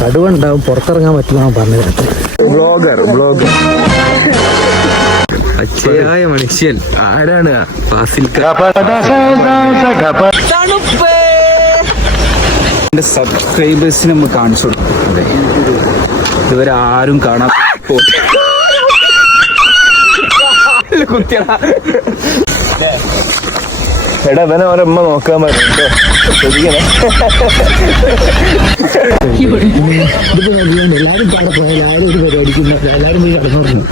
കടുവുണ്ടാവും, പുറത്തിറങ്ങാൻ പറ്റില്ല പറഞ്ഞത്. ബ്ലോഗർ പച്ചയായ മനുഷ്യൻ ആരാണ്? എന്റെ സബ്സ്ക്രൈബേഴ്സിന് നമ്മൾ കാണിച്ചു കൊടുക്കുന്നത് ഇതുവരെ ആരും കാണാൻ എടാ ഇവനെ അവരമ്മ നോക്കാൻ പറ്റും. എല്ലാവരും പാടെ പോയാൽ ആരും ഒരു പരിപാടിക്കുന്ന എല്ലാവരും പോയി കിടന്നു.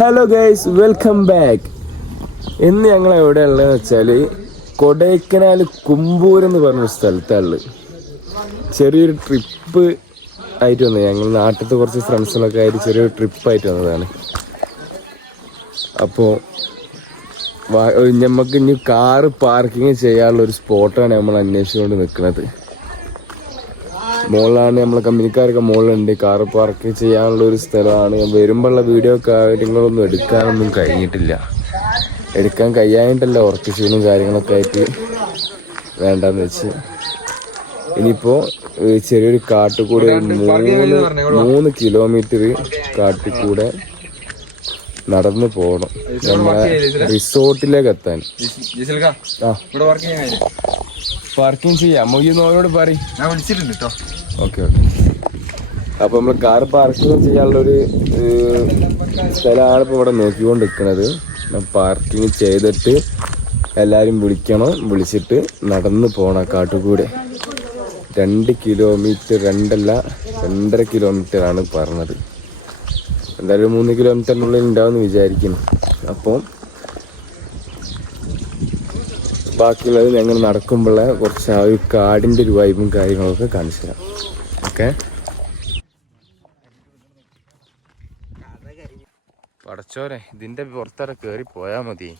Hello guys, welcome back. ഇന്ന് ഞങ്ങൾ എവിടെയുള്ളതെന്ന് വെച്ചാല് കൊടൈക്കനാൽ കുമ്പൂർ എന്ന് പറഞ്ഞ സ്ഥലത്താണുള്ളത്. ചെറിയൊരു ട്രിപ്പ് ആയിട്ട് വന്നത്, ഞങ്ങൾ നാട്ടിലത്തെ കുറച്ച് ഫ്രണ്ട്സുകളൊക്കെ ആയിട്ട് ചെറിയൊരു ട്രിപ്പായിട്ട് വന്നതാണ്. അപ്പോൾ നമുക്ക് ഇനി കാറ് പാർക്കിങ് ചെയ്യാനുള്ള ഒരു സ്പോട്ടാണ് നമ്മൾ അന്വേഷിച്ചുകൊണ്ട് നിൽക്കുന്നത്. മുകളിലാണ്, നമ്മളെ കമ്പനിക്കാരൊക്കെ മുകളിലുണ്ട്. കാറ് പാർക്ക് ചെയ്യാനുള്ള ഒരു സ്ഥലമാണ്. വരുമ്പോഴുള്ള വീഡിയോ കാര്യങ്ങളൊന്നും എടുക്കാനൊന്നും കഴിഞ്ഞിട്ടില്ല. എടുക്കാൻ കഴിയാനിട്ടല്ല, ഉറക്ക ക്ഷീണവും കാര്യങ്ങളൊക്കെ ആയിട്ട് വേണ്ടെന്ന് വെച്ച്. ഇനിയിപ്പോൾ ചെറിയൊരു കാട്ടുകൂടെ 3 കിലോമീറ്റർ കാട്ടിക്കൂടെ നടന്നു പോകണം നമ്മളെ റിസോർട്ടിലേക്ക് എത്താൻ. പാർക്കിംഗ് ചെയ്യാം. മോനോട് പറയും. ഓക്കെ. അപ്പൊ നമ്മൾ കാർ പാർക്കിംഗ് ചെയ്യാനുള്ളൊരു സ്ഥലമാണ് ഇപ്പൊ ഇവിടെ നോക്കിക്കൊണ്ട് നിൽക്കുന്നത്. പാർക്കിംഗ് ചെയ്തിട്ട് എല്ലാരും വിളിച്ചിട്ട് നടന്നു പോണം കാട്ടുകൂടെ. 2 കിലോമീറ്റർ, 2.5 കിലോമീറ്റർ ആണ് പറഞ്ഞത്. എന്തായാലും 3 കിലോമീറ്ററിനുള്ളിൽ ഉണ്ടാവുമെന്ന് വിചാരിക്കുന്നു. അപ്പോൾ ബാക്കിയുള്ളത് ഞങ്ങൾ നടക്കുമ്പോൾ കുറച്ച് ആ ഒരു കാടിൻ്റെ ഒരു വൈബും കാര്യങ്ങളൊക്കെ കാണിച്ചു തരാം. ഓക്കെ. പടച്ചോരെ, ഇതിൻ്റെ പുറത്തടെ കയറി പോയാൽ മതി.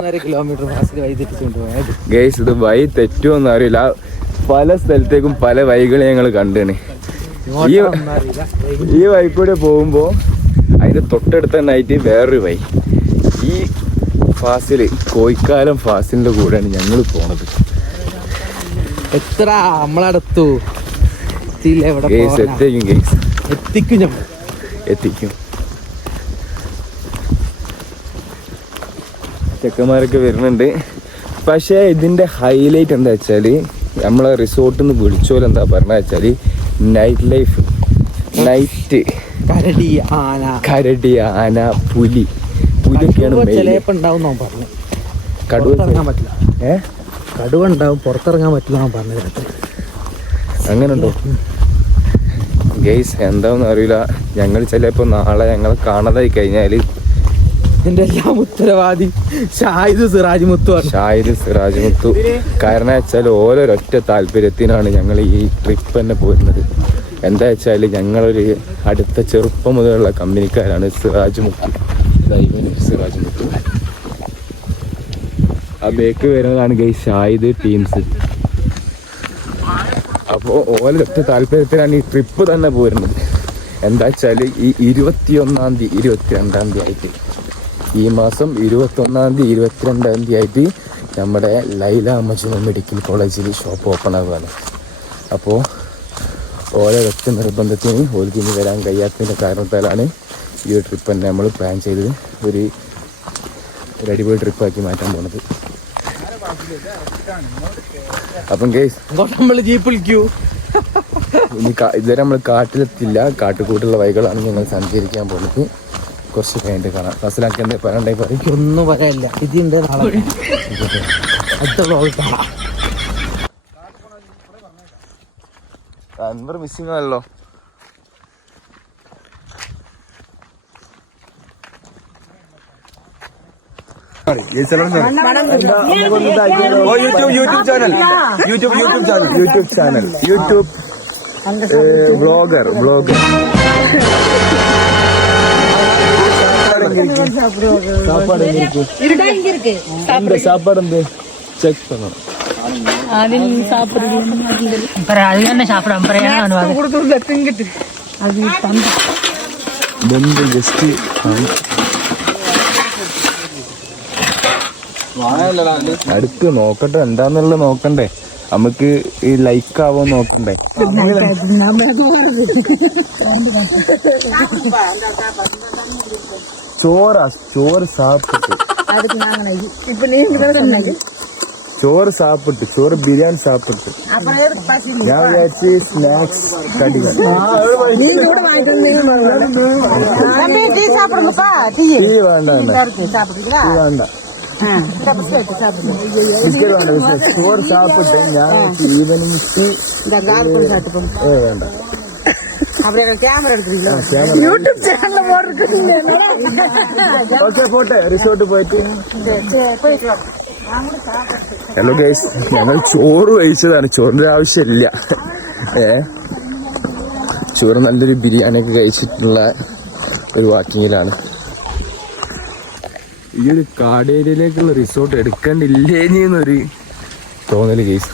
1.5 കിലോമീറ്റർ വഴി തെറ്റിച്ചുകൊണ്ട് പോയത്. ഗൈസ്, ഇത് വഴി തെറ്റുമെന്ന് അറിയില്ല. പല സ്ഥലത്തേക്കും പല വഴികൾ ഞങ്ങൾ കണ്ടാണ്. ഈ വഴി കൂടെ പോകുമ്പോൾ അതിൻ്റെ തൊട്ടടുത്ത് തന്നെ ആയിട്ട് വേറൊരു വഴി. ഈ ഫാസിൽ, കോയിക്കാലം ഫാസിലിൻ്റെ കൂടെയാണ് ഞങ്ങൾ പോണത്. എത്ര നമ്മളടുത്തു എത്തിക്കും. ചെക്കന്മാരൊക്കെ വരുന്നുണ്ട്. പക്ഷേ ഇതിൻ്റെ ഹൈലൈറ്റ് എന്താ വെച്ചാൽ, നമ്മളെ റിസോർട്ടിൽ നിന്ന് വിളിച്ചോലെന്താ പറഞ്ഞ വെച്ചാൽ നൈറ്റ് ലൈഫ്, നൈറ്റ് കരടി, ആന, പുലിയൊക്കെയാണ് കടുവുണ്ടാവും, പുറത്തിറങ്ങാൻ പറ്റില്ല പറഞ്ഞത്. അങ്ങനെ ഉണ്ടോ? ഗെയ്സ്, എന്താണെന്ന് അറിയില്ല. ഞങ്ങൾ ചിലപ്പോൾ നാളെ ഞങ്ങളെ കാണാതായി കഴിഞ്ഞാൽ ഇതിന്റെ എല്ലാം ഉത്തരവാദി ഷാഹിദ് സിറാജ് മുത്തു. കാരണം വെച്ചാൽ ഓരോരൊറ്റ താല്പര്യത്തിനാണ് ഞങ്ങൾ ഈ ട്രിപ്പ് തന്നെ പോരുന്നത്. എന്താ വെച്ചാൽ ഞങ്ങളൊരു അടുത്ത ചെറുപ്പം മുതലുള്ള കമ്പനിക്കാരാണ് സിറാജ് മുത്തു. ആ ബേക്ക് വരുന്നതാണ് ഗൈസ് ഷാഹിദ് ടീംസ്. അപ്പോൾ ഓരോരൊറ്റ താല്പര്യത്തിലാണ് ഈ ട്രിപ്പ് തന്നെ പോരുന്നത്. എന്താ വെച്ചാൽ ഈ 21-ാം തീയതി 22-ാം തീയതി ആയിട്ട്, ഈ മാസം 21-ാം തീയതി 22-ാം തീയതി ആയിട്ട് നമ്മുടെ ലൈല മജ്നു മെഡിക്കൽ കോളേജിൽ ഷോപ്പ് ഓപ്പൺ ആകുകയാണ്. അപ്പോൾ ഓരോരൊറ്റ നിർബന്ധത്തിന് ഓൽക്കിനി വരാൻ കഴിയാത്തതിൻ്റെ കാരണത്താലാണ് ഈ ഒരു ട്രിപ്പ് തന്നെ നമ്മൾ പ്ലാൻ ചെയ്തത്. ഒരു അടിപൊളി ട്രിപ്പാക്കി മാറ്റാൻ പോകുന്നത്. അപ്പം ഗൈസ്, ഇതുവരെ നമ്മൾ കാട്ടിലെത്തില്ല. കാട്ടുകൂട്ടുള്ള വഴികളാണ് ഞങ്ങൾ സഞ്ചരിക്കാൻ പോകുന്നത്. കുറച്ച് കഴിഞ്ഞിട്ട് കാണാം. ഫസലാക്കി എന്താ പറയണ്ടേ? ഒന്നും പറയാനില്ല. ഇതിന്റെ അൻവർ മിസ്സിംഗ് ആണല്ലോ. യൂട്യൂബ് ബ്ലോഗർ சாப்பாடு வந்து செக் பண்ணணும். அது என்ன சாப்பிடாம ഇതെന്ത് ജസ്റ്റ് അടുത്ത് നോക്കട്ടെ, എന്താന്നുള്ളത് നോക്കണ്ടേ, നമുക്ക് ഈ ലൈക്ക് ആവോ നോക്കണ്ടേ. ചോറ് സാപ്പിട്ട് ചോറ് സാപ്പിട്ട് ചോറ് ബിരിയാണി സാപ്പിട്ട് ഞാൻ വിചാരിച്ച് സ്നാക്സ് കടികൾ വേണ്ട ബിസ്ക്കറ്റ് വേണ്ട, ചോറ് സാപ്പിട്ട് ഞാൻ ഈവനിങ് വേണ്ട. ഓക്കെ പോട്ടെ, റിസോർട്ട് പോയിട്ട്. ഹലോ ഗൈസ്, ഞങ്ങൾ ചോറ് കഴിച്ചതാണ്, ചോറിന്റെ ആവശ്യമില്ല. ചോറ് നല്ലൊരു ബിരിയാണിയൊക്കെ കഴിച്ചിട്ടുള്ള ഒരു വാക്കിങ്ങിലാണ്. ഈ ഒരു കാട് ഏരിയയിലേക്കുള്ള റിസോർട്ട് എടുക്കണ്ടില്ലേന്നൊരു തോന്നല് ഗൈസ്.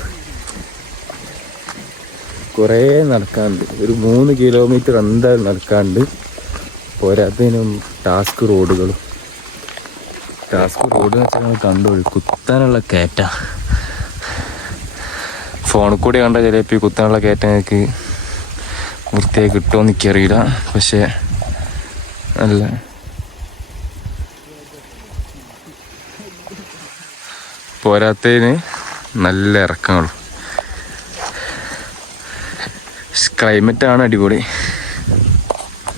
കുറേ നടക്കാണ്ട്, ഒരു 3 കിലോമീറ്റർ എന്തായാലും നടക്കാണ്ട്. പോരാത്തതിനും ടാസ്ക് റോഡുകളും. ടാസ്ക് റോഡ് എന്ന് വെച്ചാൽ നമ്മൾ കണ്ടോളൂ, കുത്താനുള്ള കയറ്റ. ഫോണിൽ കൂടി കണ്ട ചിലപ്പോൾ ഈ കുത്താനുള്ള കയറ്റ ഞങ്ങൾക്ക് വൃത്തിയായി കിട്ടുമോ എന്ന് എനിക്കറിയില്ല. പക്ഷേ നല്ല പോരാത്തതിന് നല്ല ഇറക്കങ്ങളും. ക്ലൈമറ്റാണ് അടിപൊളി.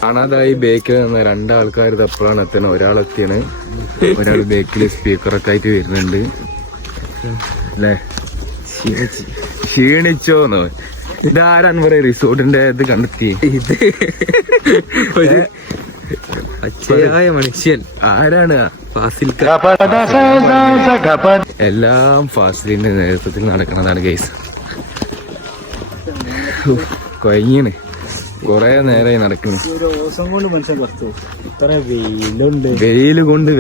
കാണാതായി ബേക്കിൽ നിന്ന് 2 ആൾക്കാർ തപ്പോഴാണ് എത്തണം. ഒരാളെത്തിയാണ്, ഒരാൾ ബേക്കിൽ സ്പീക്കറൊക്കെ ആയിട്ട് വരുന്നുണ്ട് അല്ലേ. ക്ഷീണിച്ചോന്നോ? ഇതാരാന്ന് പറയാ റിസോർട്ടിന്റെ ഇത് കണ്ടെത്തി? ഇത് മനുഷ്യൻ ആരാണ്? എല്ലാം ഫാസിലിന്റെ നേതൃത്വത്തിൽ നടക്കുന്നതാണ് ഗൈസ്. കൊയങ്ങീണ്, കൊറേ നേരമായി നടക്കുന്നു. വെയില് കൊണ്ട്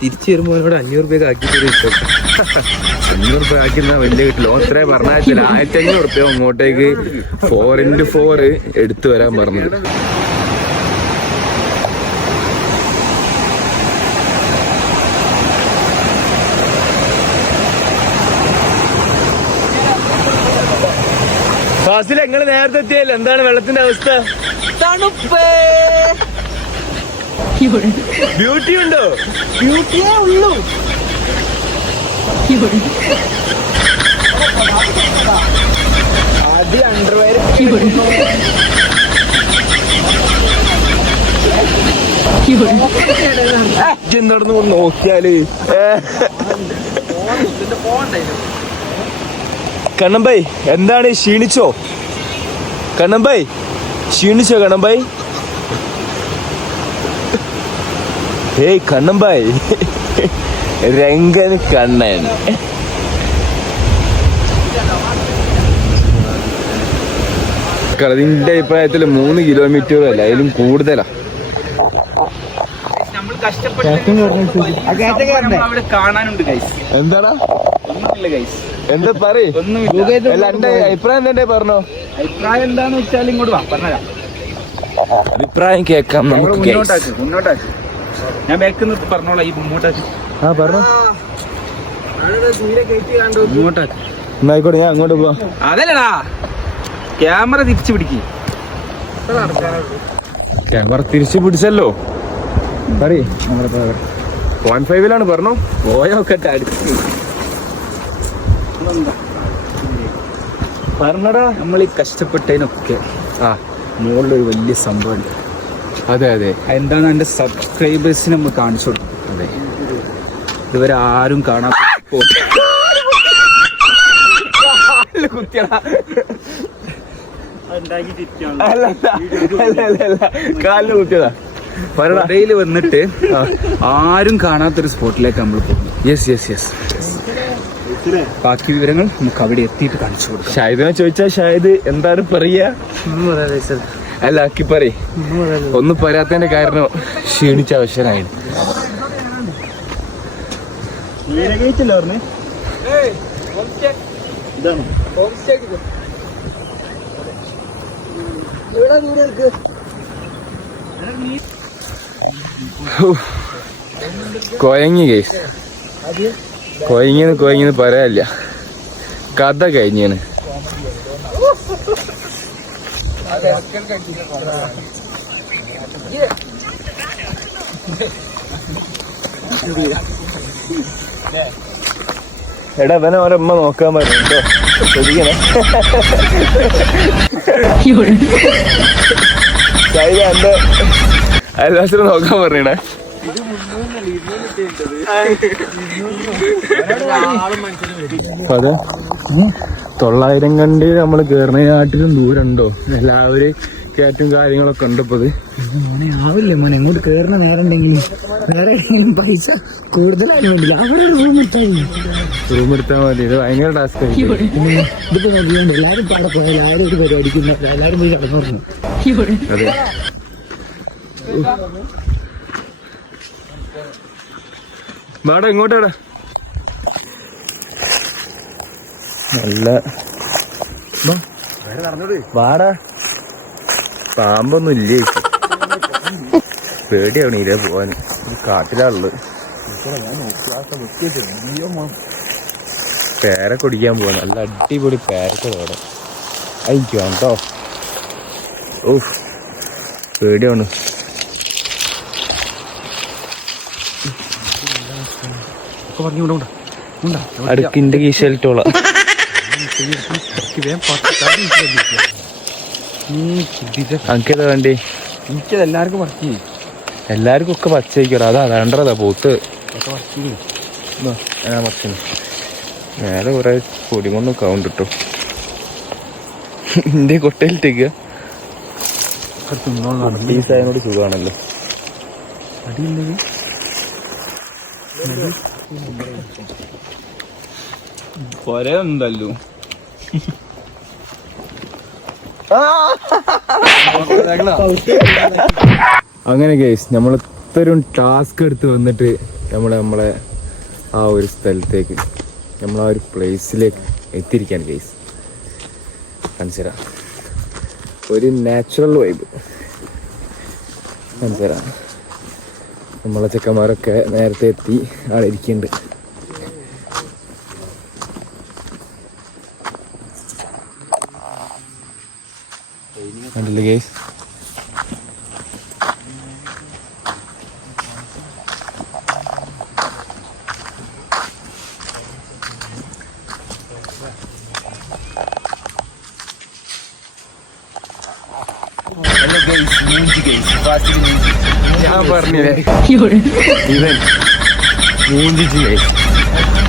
തിരിച്ചു വരുമ്പോ 500 രൂപ ആക്കി 500 രൂപ ആക്കുന്ന വലിയ കിട്ടില്ല. അത്രേ പറഞ്ഞാൽ 1500 രൂപ അങ്ങോട്ടേക്ക് 4x4 എടുത്തു വരാൻ പറഞ്ഞത്. ഫാസിൽ, നിങ്ങൾ നേരത്തെ എത്തിയല്ലോ, എന്താണ് വെള്ളത്തിന്റെ അവസ്ഥ? തണുപ്പ്. ബ്യൂട്ടി ഉണ്ടോ? ബ്യൂട്ടിയേ ഉള്ളൂ. ആദ്യം അണ്ടർവെയർ എന്തോടന്ന് നോക്കിയാല് കണ്ണമ്പായി എന്താണ്, ക്ഷീണിച്ചോ? കണ്ണമ്പായി ക്ഷീണിച്ചോ? കണ്ണമ്പായി, ഹേയ് കണ്ണമ്പായി, രംഗൻ കണ്ണൻ. കളതിന്റെ അഭിപ്രായത്തിൽ 3 കിലോമീറ്റർ അല്ല, അതിലും കൂടുതലാ. കാണാനുണ്ട് ഗൈസ്. എന്താടാ ഒന്നുമില്ല ഗൈസ്. എന്താ പറയ്, എന്റെ അഭിപ്രായം തന്നെ പറഞ്ഞോ. അഭിപ്രായം എന്താന്ന് വെച്ചാൽ ഇങ്ങോട്ട് വാ, പറഞ്ഞുതരാം. അഭിപ്രായം കേൾക്കാം നമുക്ക്. മുന്നോട്ടാക്ക്. ഞാൻ ബാക്കിൽ നിന്ന് പറഞ്ഞോളാം. ഈ മുന്നോട്ടാക്ക്. പറഞ്ഞോ. മുന്നോട്ടാക്ക്. എന്നായിക്കോട്ടെ, ഞാൻ അങ്ങോട്ട് പോവാം. അതല്ലടാ, ക്യാമറ തിരിച്ചു പിടിക്ക്. ക്യാമറ തിരിച്ചു പിടിച്ചല്ലോ. പറയ്. 0.5 പറഞ്ഞോ. പോയോക്കട്ടെ അടുത്ത് പറഞ്ഞടാ. നമ്മൾ ഈ കഷ്ടപ്പെട്ടതിനൊക്കെ മുകളിലൊരു വലിയ സംഭവമുണ്ട്. അതെ അതെ, എന്താണ് എന്റെ സബ്സ്ക്രൈബേഴ്സിന് നമ്മൾ കാണിച്ചു കൊടുക്കും. അതെ, ഇതുവരെ ആരും കാണാത്ത കാലിന് കുത്തിയതാ. ഇടയിൽ വന്നിട്ട് ആരും കാണാത്തൊരു സ്പോട്ടിലേക്ക് നമ്മൾ പോകുന്നു. യെസ്. ബാക്കി വിവരങ്ങൾ നമുക്ക് അവിടെ എത്തിയിട്ട് കാണിച്ചു കൊടുക്കാം. ഷാഹിദിനെ ചോദിച്ചാ ഷാഹിദ് എന്താണ് പറയാ? അല്ല, ആക്കി പറയ്. ഒന്നും പറയാത്തതിന്റെ കാരണം ക്ഷീണിച്ച അവശനായി. കൊയങ്ങി കേസ്, കൊയങ്ങിന്ന് പറയാനില്ല, കഥ കഴിഞ്ഞാണ്. എടാ അവനെ അവരമ്മ നോക്കാൻ പറഞ്ഞോ, ശ്രദ്ധിക്കണേ. എന്റെ അയൽവാസിനെ നോക്കാൻ പറഞ്ഞേ. അതെ, 900 കണ്ട് നമ്മള് കേറുന്ന നാട്ടിലും ദൂരമുണ്ടോ? എല്ലാവരും കയറ്റും കാര്യങ്ങളൊക്കെ ഉണ്ട്. ഇപ്പൊ മോനെ ആവില്ലേ മോനെ, എങ്ങോട്ട് കേറുന്ന നേരണ്ടെങ്കിൽ വേറെ പൈസ കൂടുതലായി വേണ്ടില്ല, അവിടെ റൂം എടുത്താൽ മതി. ഇത് ഭയങ്കര ടാസ്ക് ആയി. ഇതിപ്പോ നോക്കിയുണ്ട് എല്ലാരും പാടെ പോയാൽ ആരും ഒരു പരിപാടിക്കുന്ന എല്ലാരും പോയി കിടന്നു. അതെ, വാടാ ഇങ്ങോട്ടാടാ. നല്ല വാടാ, പാമ്പൊന്നും ഇല്ലേ? പേടിയാണ് ഇതേ പോവാൻ. കാട്ടിലാളുള്ളത്. പേരക്ക കുടിക്കാൻ പോവാ. നല്ല അടിപൊളി പേരക്ക അവിടെ അയക്കാം കേട്ടോ. ഓഹ് പേടിയാണ്. അടുക്കിന്റെ കീശലിട്ടോളാം. അനക്കേതാ വേണ്ടി? എനിക്കത് എല്ലാവർക്കും പറിച്ചു. എല്ലാവർക്കും ഒക്കെ പച്ചയ്ക്കടാ. അതാ വേണ്ടതാ പോത്ത്. മേലെ കുറെ പൊടി കൊണ്ട് കൗണ്ട് കിട്ടും. എന്റെ കൊട്ടയിലിട്ടേക്ക് അതിനോട് സുഖമാണല്ലോ. പൊരയുണ്ടല്ലോ. അങ്ങനെ ഗൈസ്, നമ്മൾ ഇത്രയും ടാസ്ക് എടുത്ത് വന്നിട്ട് നമ്മളെ ആ ഒരു സ്ഥലത്തേക്ക്, നമ്മൾ ആ ഒരു പ്ലേസിലേക്ക് എത്തിയിരിക്കാൻ ഗൈസ്. മനസ്സിലാ, ഒരു നാച്ചുറൽ വൈബ്. മനസ്സിലാ, നമ്മളെ ചെക്കന്മാരൊക്കെ നേരത്തെ എത്തി അവിടെ ഇരിക്കുന്നുണ്ട്. കണ്ടില്ലേ ഗൈസ്? ഞാൻ പറഞ്ഞില്ലേ ഇവൻ മൂഞ്ചിച്ച് ഗൈസ്.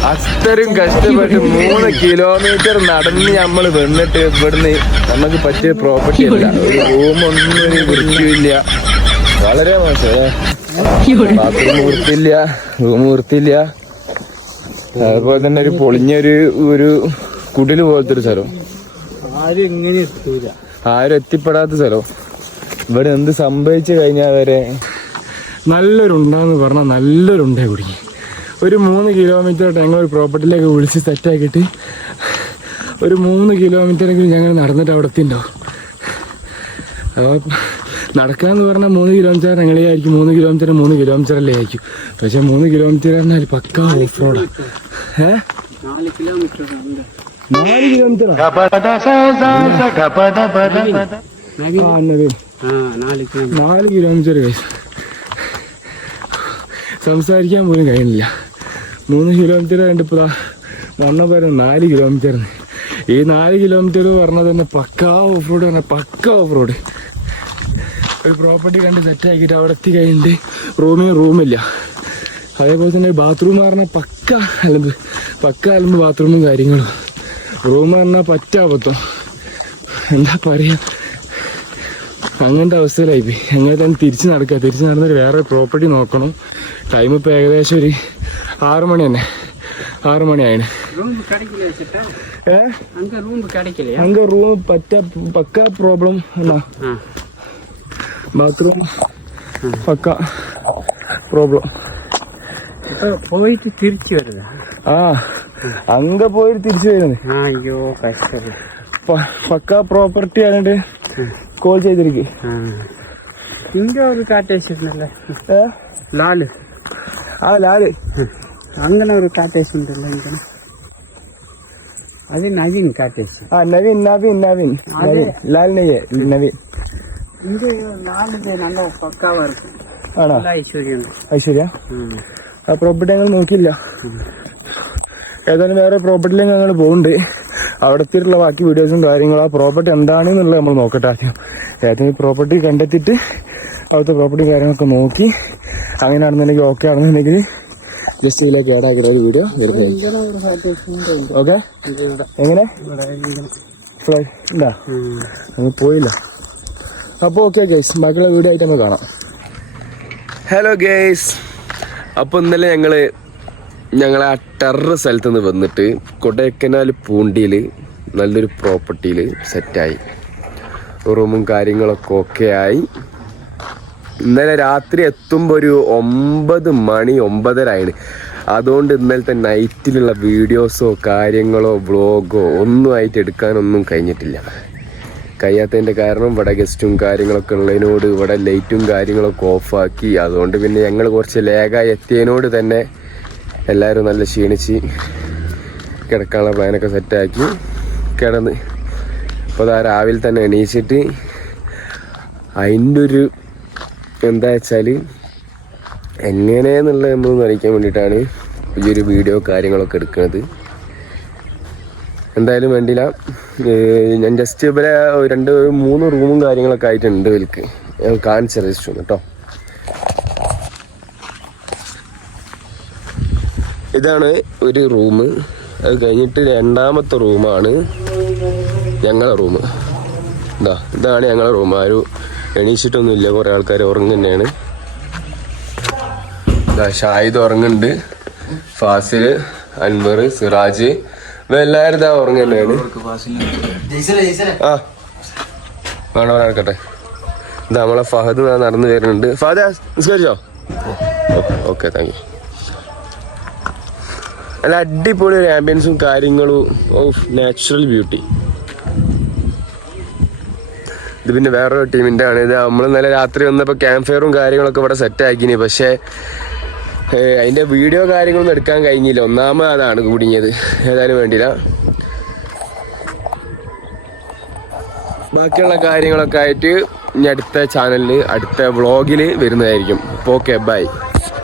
അത്രയും കഷ്ടപ്പെട്ട് 3 കിലോമീറ്റർ നടന്ന് നമ്മൾ വന്നിട്ട് ഇവിടുന്ന് നമുക്ക് പറ്റിയ പ്രോപ്പർട്ടി അല്ല. ഒരു റൂമൊന്നും ഒരു വൃത്തിയില്ല, വളരെ മോശം. ബാത്റൂം വൃത്തിയില്ല, റൂം വൃത്തിയില്ല. അതുപോലെ തന്നെ ഒരു പൊളിഞ്ഞൊരു കുടില് പോലത്തെ ഒരു സ്ഥലം, ആരും എത്തിപ്പെടാത്ത സ്ഥലം. ഇവിടെ എന്ത് സംഭവിച്ചു കഴിഞ്ഞാൽ വരെ നല്ലൊരുണ്ടാന്ന് പറഞ്ഞാൽ നല്ലൊരുണ്ടേ കുടുങ്ങി. ഒരു 3 കിലോമീറ്റർ ഞങ്ങൾ ഒരു പ്രോപ്പർട്ടിയിലേക്ക് വിളിച്ച് സെറ്റാക്കിയിട്ട് ഒരു 3 കിലോമീറ്ററെങ്കിലും ഞങ്ങൾ നടന്നിട്ട് അവിടെ എത്തിണ്ടാവും. അപ്പോൾ നടക്കാന്ന് പറഞ്ഞാൽ 3 കിലോമീറ്റർ ഞങ്ങളെയായിരിക്കും, 3 കിലോമീറ്റർ അല്ലേ ആയിരിക്കും. പക്ഷെ 3 കിലോമീറ്റർ പറഞ്ഞാൽ പക്കാ ഓഫ് റോഡാണ്. 4 കിലോമീറ്റർ 4 കിലോമീറ്റർ കഴിച്ചു. സംസാരിക്കാൻ പോലും കഴിയുന്നില്ല. 3 കിലോമീറ്റർ കണ്ടിപ്പോൾ വണ്ണ പറയുന്നത് 4 കിലോമീറ്റർ. ഈ 4 കിലോമീറ്റർ പറഞ്ഞത് തന്നെ പക്കാ ഓഫ് റോഡ്, പറഞ്ഞാൽ പക്കാ ഓഫ് റോഡ്. ഒരു പ്രോപ്പർട്ടി കണ്ട് സെറ്റാക്കിയിട്ട് അവിടെ എത്തി കഴിഞ്ഞിട്ട് റൂമില്ല. അതേപോലെ തന്നെ ബാത്റൂം പറഞ്ഞാൽ പക്ക അലമ്പ് ബാത്റൂമും കാര്യങ്ങളും. റൂം പറഞ്ഞാൽ പറ്റാപത്തോ, എന്താ പറയുക, അങ്ങനത്തെ അവസ്ഥയിലായിപ്പോയി. അങ്ങനെ തന്നെ തിരിച്ച് നടന്നിട്ട് വേറെ പ്രോപ്പർട്ടി നോക്കണം. ടൈം ഇപ്പോൾ ഏകദേശം ഒരു 6 മണി തന്നെ, 6 മണിയായിന്. അങ്ക റൂം പക്ക പ്രോബ്ലം എന്നാ, ബാത്റൂം പക്ക പ്രോബ്ലം. പോയിട്ട് തിരിച്ചു വരുന്നത്. അങ്ക പോയിട്ട് തിരിച്ചു വരുന്നത്. അയ്യോ കഷ്ടം. പക്ക പ്രോപ്പർട്ടി ആയിട്ട് കോൾ ചെയ്തിരിക്കും. இங்க ஒரு காட்டேஷன் இல்ல ഏ? லாலு ആ ലാല് அங்கன ஒரு காட்டேஷன் இல்ல இங்க அது நவீன் காட்டேஷன் ആ നവീൻ നവീൻ നവീൻ നവീൻ ലാൽ നെയ്യേ നവീൻ இங்க லாலு நல்ல பக்காவா இருக்கும் ആണോ ஐஸ்வர்யம் ഐശ്വര്യ ആ പ്രോപ്പർട്ടി ഞങ്ങൾ നോക്കില്ല. ഏതായാലും വേറെ പ്രോപ്പർട്ടിയിലേക്ക് ഞങ്ങൾ പോകുന്നുണ്ട്. അവിടെ എത്തിയിട്ടുള്ള ബാക്കി വീഡിയോസും കാര്യങ്ങളും ആ പ്രോപ്പർട്ടി എന്താണെന്നുള്ളത് നമ്മൾ നോക്കട്ടെ ആദ്യം. ഏതെങ്കിലും പ്രോപ്പർട്ടി കണ്ടെത്തിയിട്ട് അവിടുത്തെ പ്രോപ്പർട്ടി കാര്യങ്ങളൊക്കെ നോക്കി അങ്ങനെയാണെന്നുണ്ടെങ്കിൽ ഓക്കെ ആണെന്നുണ്ടെങ്കിൽ ജസ്റ്റ് ഇതിലേക്ക് ഏടാക്കുന്ന ഒരു വീഡിയോ വരുന്നതായിരിക്കും. ഓക്കെ എങ്ങനെ ഉണ്ടാ നമ്മൾ പോയില്ല. അപ്പോൾ ഓക്കെ ഗൈസ്, ബാക്കിയുള്ള വീഡിയോ ആയിട്ട് നമ്മൾ കാണാം. ഹലോ ഗൈസ്, അപ്പോൾ ഇന്നലെ ഞങ്ങൾ ആ ടെറർ സ്ഥലത്ത് നിന്ന് വന്നിട്ട് കൊടൈക്കനാൽ പൂണ്ടിയിൽ നല്ലൊരു പ്രോപ്പർട്ടിയിൽ സെറ്റായി. റൂമും കാര്യങ്ങളൊക്കെ ഓക്കെ ആയി. ഇന്നലെ രാത്രി എത്തുമ്പോൾ ഒരു 9 മണി 9:30 ആയിന്. അതുകൊണ്ട് ഇന്നലത്തെ നൈറ്റിലുള്ള വീഡിയോസോ കാര്യങ്ങളോ വ്ളോഗോ ഒന്നും ആയിട്ട് എടുക്കാനൊന്നും കഴിഞ്ഞിട്ടില്ല. കഴിയാത്തതിൻ്റെ കാരണം ഇവിടെ ഗസ്റ്റും കാര്യങ്ങളൊക്കെ ഉള്ളതിനോട് ഇവിടെ ലൈറ്റും കാര്യങ്ങളൊക്കെ ഓഫാക്കി. അതുകൊണ്ട് പിന്നെ ഞങ്ങൾ കുറച്ച് ലേഗായി എത്തിയതിനോട് തന്നെ എല്ലാവരും നല്ല ക്ഷീണിച്ച് കിടക്കാനുള്ള പ്ലാനൊക്കെ സെറ്റാക്കി കിടന്ന്. അപ്പോൾ അതാ രാവിലെ തന്നെ എണീച്ചിട്ട് അതിൻ്റെ ഒരു എന്താ വെച്ചാൽ എങ്ങനെയെന്നുള്ളത് നമ്മളൊന്ന് അറിയിക്കാൻ വേണ്ടിയിട്ടാണ് ഈ ഒരു വീഡിയോ കാര്യങ്ങളൊക്കെ എടുക്കുന്നത്. എന്തായാലും വേണ്ടില്ല, ഞാൻ ജസ്റ്റ് ഇവരെ 2-3 റൂമും കാര്യങ്ങളൊക്കെ ആയിട്ടുണ്ട് ഇവർക്ക്. ഞാൻ കാണിച്ചു രജിസ്റ്റർ കേട്ടോ. ഇതാണ് ഒരു റൂം. അത് കഴിഞ്ഞിട്ട് രണ്ടാമത്തെ റൂമാണ് ഞങ്ങളെ റൂം. ഇതാണ് ഞങ്ങളെ റൂം. ആരും എണീച്ചിട്ടൊന്നുമില്ല, കുറേ ആൾക്കാർ ഉറങ്ങുക തന്നെയാണ്. ഷാഹിദ് ഉറങ്ങുന്നുണ്ട്, ഫാസിൽ, അൻവർ, സിറാജ് എല്ലാവരും ഇതാ ഉറങ്ങുക തന്നെയാണ്. ആ വേണം നടക്കട്ടെ. ഇതാ നമ്മളെ ഫഹദ് നടന്നു വരുന്നുണ്ട്. ഫഹദ് നിസ്കരിച്ചോ? Okay, thank you. നല്ല അടിപൊളി ഒരു ആംബിയൻസും കാര്യങ്ങളും ഓഫ് നാച്ചുറൽ ബ്യൂട്ടി. ഇത് പിന്നെ വേറൊരു ടീമിൻ്റെ ആണ്. ഇത് നമ്മൾ ഇന്നലെ രാത്രി വന്നപ്പോൾ ക്യാമ്പ് ഫയറും കാര്യങ്ങളൊക്കെ ഇവിടെ സെറ്റാക്കിനി. പക്ഷേ അതിൻ്റെ വീഡിയോ കാര്യങ്ങളൊന്നും എടുക്കാൻ കഴിഞ്ഞില്ല. ഒന്നാമത് അതാണ് കുടുങ്ങിയത്. ഏതായാലും വേണ്ടിയില്ല, ബാക്കിയുള്ള കാര്യങ്ങളൊക്കെ ആയിട്ട് ഇനി അടുത്ത ചാനലിൽ അടുത്ത വ്ളോഗിൽ വരുന്നതായിരിക്കും. അപ്പോൾ ഓക്കെ, ബൈ.